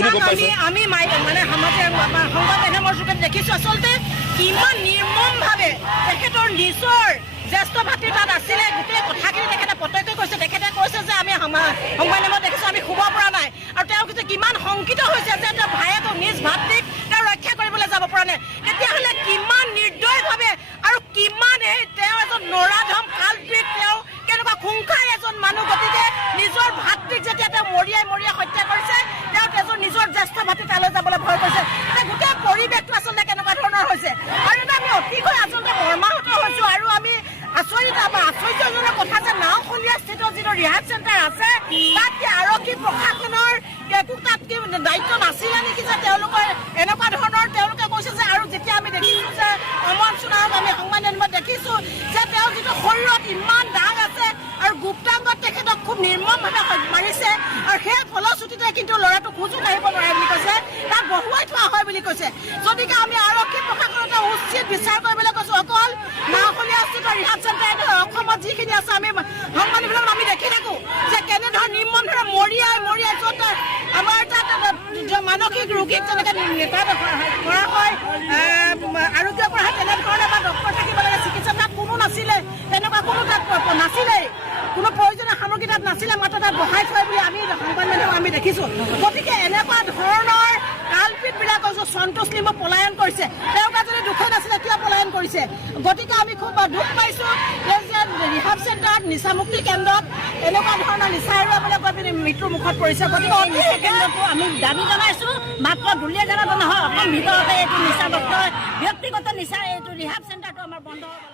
আপুনি গম পাইছে আমি মানে সামাজিক সংবাদ মাধ্যমৰ যোগেদি দেখিছোঁ আচলতে কিমান নিৰ্মমভাৱে তেখেতৰ নিজৰ জ্যেষ্ঠ ভাতৃ তাত আছিলে গোটেই কথাখিনি তেখেতে প্ৰত্যক্ষ কৰিছে তেখেতে কৈছে যে আমি সংবাদ মাধ্যমত দেখিছোঁ আমি শুব পৰা নাই আৰু তেওঁ কৈছে কিমান শংকিত হৈছে যে তেওঁৰ ভায়েকক নিজ ভাতৃক তেওঁ ৰক্ষা কৰিবলৈ যাব পৰা নাই তেতিয়াহ'লে কিমান নিৰ্দয়ভাৱে আৰু কিমান তেওঁ এজন নৰাধম কালপিত তেওঁ কেনেকুৱা খুংখাৰ এজন মানুহ গতিকে নিজৰ ভাতৃক যেতিয়া তেওঁ মৰিয়াই হত্যা কৰিছে তেওঁ এজন নিজৰ জ্যেষ্ঠ ভাতৃ তালৈ যাবলৈ ভয় কৰিছে গোটেই পৰিৱেশটো আচলতে কেনেকুৱা ধৰণৰ হৈছে আৰু আমি অতিকৈ আচলতে মৰ্মাহত হৈছোঁ আৰু আমি আশ্চৰ্যজনক কথা যে নাওখলীয়া স্থিত যিটো ৰিহাব চেণ্টাৰ আছে তাত আৰক্ষী প্ৰশাসনৰ একো তাত দায়িত্ব নাছিলে নেকি যে তেওঁলোকৰ এনেকুৱা ধৰণৰ তেওঁলোকে কৈছে যে আৰু যেতিয়া আমি দেখিছোঁ যে অমন সোণাৰক আমি সংবাদ মাধ্যমত দেখিছোঁ যে তেওঁ যিটো শৰীৰত ইমান দাগ আছে আৰু গুপ্তাংগত তেখেতক খুব নিৰ্মমভাৱে মাৰিছে আৰু সেই ফলশ্ৰুতিতে কিন্তু ল'ৰাটো খোজো কাঢ়িব নোৱাৰে বুলি কৈছে তাক বহুৱাই থোৱা হয় বুলি কৈছে গতিকে আমি আৰক্ষী প্ৰশাসনতে উচিত বিচাৰ কৰিবলৈ কৈছোঁ অকল নাওখলীয়া স্থিত ৰিহাব চেণ্টাৰ অসমত যিখিনি আছে আমি সংবাদ মাধ্যমত আমি দেখি থাকোঁ যে কেনেধৰণৰ নিৰ্মমভাৱে মৰিয়াই য'ত আমাৰ তাত মানসিক ৰোগীক যেনেকৈ তাত কৰা হয় আৰোগ্য কৰা হয় তেনেধৰণে বা ডক্তৰ থাকিব লাগে চিকিৎসা তাত কোনো নাছিলে তেনেকুৱা কোনো তাত নাছিলেই কোনো প্ৰয়োজনীয় সামগ্ৰী তাত নাছিলে মাত্ৰ তাত বহাই থয় বুলি আমি সংবাদ মাধ্যমত আমি দেখিছোঁ গতিকে এনেকুৱা ধৰণৰ কালপিতবিলাক সন্তোষ লিম্বু পলায়ন কৰিছে তেওঁলোকে যদি দুখে নাছিলে কিয় পলায়ন কৰিছে গতিকে আমি খুব দুখ পাইছোঁ যে ৰিহাব চেণ্টাৰত নিচামুক্তি কেন্দ্ৰত এনেকুৱা ধৰণৰ নিচা এৰুৱাবলৈ গৈ মৃত্যুৰ মুখত পৰিছে গতিকে নিচা কেন্দ্ৰটো আমি দাবী জনাইছোঁ মাত্ৰ দুলীয়া জনাটো নহয় অসম ভিতৰতে এইটো নিচামুক্ত ব্যক্তিগত নিচা এইটো ৰিহাব চেণ্টাৰটো আমাৰ বন্ধ